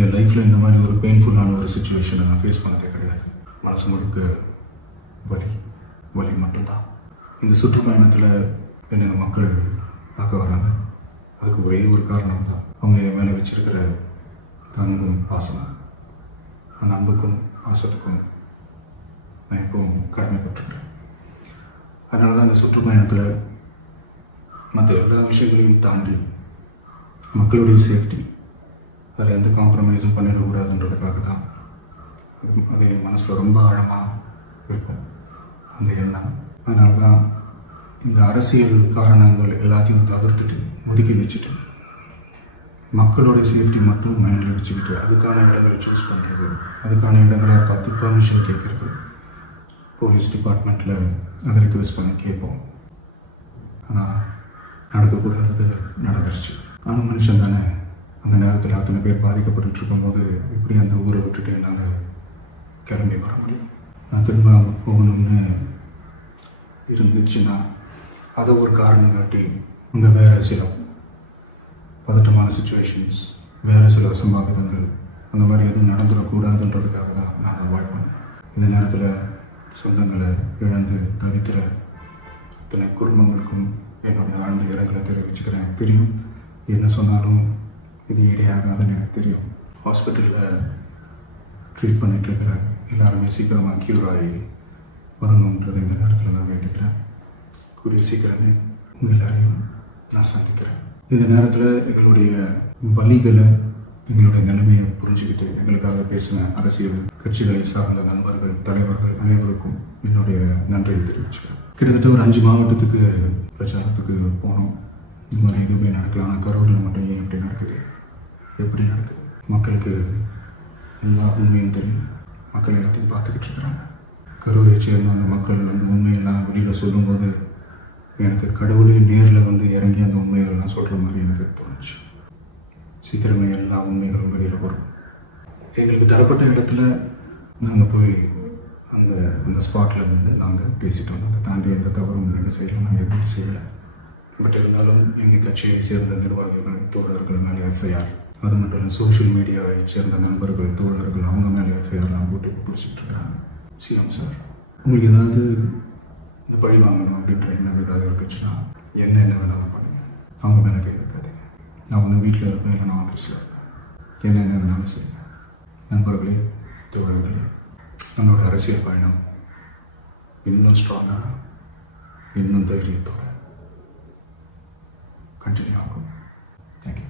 என் லைஃப்பில் இந்த மாதிரி ஒரு பெயின்ஃபுல்லான ஒரு சுச்சுவேஷனை நான் ஃபேஸ் பண்ணதே கிடையாது. மனசு முழுக்க வலி வலி மட்டும்தான். இந்த சுற்றுப்பயணத்தில் என்னென்ன மக்கள் பார்க்க வராங்க, அதுக்கு ஒரே ஒரு காரணம் தான். அவங்க என் மேலே வச்சிருக்கிற அன்பும் பாசம். அந்த அன்புக்கும் பாசத்துக்கும் நான் எப்பவும் கடமைப்பட்டிருக்கிறேன். அதனால தான் இந்த சுற்றுப்பயணத்தில் மற்ற எல்லா விஷயங்களையும் தாண்டி மக்களுடைய சேஃப்டி, அதில் எந்த காம்ப்ரமைஸும் பண்ணிடக்கூடாதுன்றதுக்காக தான் அது என் மனசில் ரொம்ப ஆழமாக இருக்கும் அந்த எண்ணம். அதனால தான் இந்த அரசியல் காரணங்கள் எல்லாத்தையும் தவிர்த்துட்டு ஒதுக்கி வச்சுட்டு மக்களோட சேஃப்டி மட்டும் மைண்டில் வச்சுக்கிட்டு அதுக்கான இடங்களை சூஸ் பண்ணுறது, அதுக்கான இடங்களை பார்த்து பெர்மிஷன் கேட்குறது, போலீஸ் டிபார்ட்மெண்ட்டில் அதை ரிக்வெஸ்ட் பண்ணி கேட்போம். ஆனால் நடக்கக்கூடாதது நடந்துருச்சு. ஆனால் மனுஷன் தானே. அந்த நேரத்தில் அத்தனை பேர் பாதிக்கப்பட்டு இருக்கும்போது இப்படி அந்த ஊரை விட்டுட்டு என்னால் கிளம்பி வர முடியும். நான் திரும்ப அங்கே போகணும்னு இருந்துச்சுன்னா அதை ஒரு காரணம் காட்டி அங்கே வேறு சில பதட்டமான சுச்சுவேஷன்ஸ், வேறு சில அசம்பாவிதங்கள் அந்த மாதிரி எதுவும் நடந்துடக்கூடாதுன்றதுக்காக தான் நான் அவாய்ட் பண்ணேன். இந்த நேரத்தில் சொந்தங்களை இழந்து தவிக்கிற அத்தனை குடும்பங்களுக்கும் என்னுடைய ஆழ்ந்த இரங்கலை தெரிவிச்சுக்கிறேன். எனக்கு தெரியும் என்ன சொன்னாலும் இது ஈடையாகாதுன்னு எனக்கு தெரியும். ஹாஸ்பிட்டலில் ட்ரீட் பண்ணிகிட்ருக்கிற எல்லாருமே சீக்கிரமாக க்யூர் ஆகி வரணுன்றது இந்த நேரத்தில் நான் வேண்டிக்கிறேன். கூடிய சீக்கிரமே உங்கள் எல்லாரையும் நான் சந்திக்கிறேன். இந்த நேரத்தில் எங்களுடைய வலிகளை, எங்களுடைய நிலைமையை புரிஞ்சுக்கிட்டு எங்களுக்காக பேசின அரசியல் கட்சிகளை சார்ந்த நண்பர்கள், தலைவர்கள் அனைவருக்கும் என்னுடைய நன்றியை தெரிவிச்சுக்கிறேன். கிட்டத்தட்ட ஒரு 5 மாவட்டத்துக்கு பிரச்சாரத்துக்கு போனோம். இந்த மாதிரி எதுவுமே நடக்கலாம். ஆனால் கரூரில் மட்டும் ஏன் எப்படி நடக்குது, எப்படி நடக்குது? மக்களுக்கு எல்லா உண்மையும் தெரியும். மக்கள் எல்லாத்தையும் பார்த்துக்கிட்டு இருக்கிறாங்க. கரூரை சேர்ந்த அந்த மக்கள் அந்த உண்மையெல்லாம் வெளியில் சொல்லும்போது எனக்கு கடவுளே நேரில் வந்து இறங்கி அந்த உண்மைகள்லாம் சொல்கிற மாதிரி எனக்கு தோணுச்சு. சீக்கிரமே எல்லா உண்மைகளும் வெளியில் வரும். எங்களுக்கு தரப்பட்ட இடத்துல நாங்கள் போய் அந்த ஸ்பாட்டில் வந்து நாங்கள் பேசிட்டு வந்தோம். அதை தாண்டி எந்த தவறும் எங்கள் சைடில் நாங்கள் எதுவும் செய்யலை. பட் இருந்தாலும் எங்கள் கட்சியை சேர்ந்த நிர்வாகிகள், தோழர்கள் மேலே எஃப்ஐஆர், அது மட்டும் இல்லை சோஷியல் மீடியாவை சேர்ந்த நண்பர்கள், தோழர்கள் அவங்க மேலே எஃப்ஐஆர்லாம் போட்டு பிடிச்சிட்டு இருக்கிறாங்க. சிஎம் சார், உங்களுக்கு ஏதாவது இந்த பழி வாங்கணும் அப்படின்ற எண்ணம் ஏதாவது இருந்துச்சுன்னா என்ன வேணாலும் பண்ணுங்க. அவங்க மேலே கை வைக்காதீங்க. நான் ஒன்று வீட்டில் இருப்பேன், இல்லை நான் ஆஃபீஸில் இருப்பேன். என்ன வேணாலும் செய்யுங்க. நண்பர்களே, தோழர்களே, நம்மளோட அரசியல் பயணம் இன்னும் ஸ்ட்ராங்காக, இன்னும் தைரியத்தோட கண்டினியூ ஆகும். தேங்க்யூ.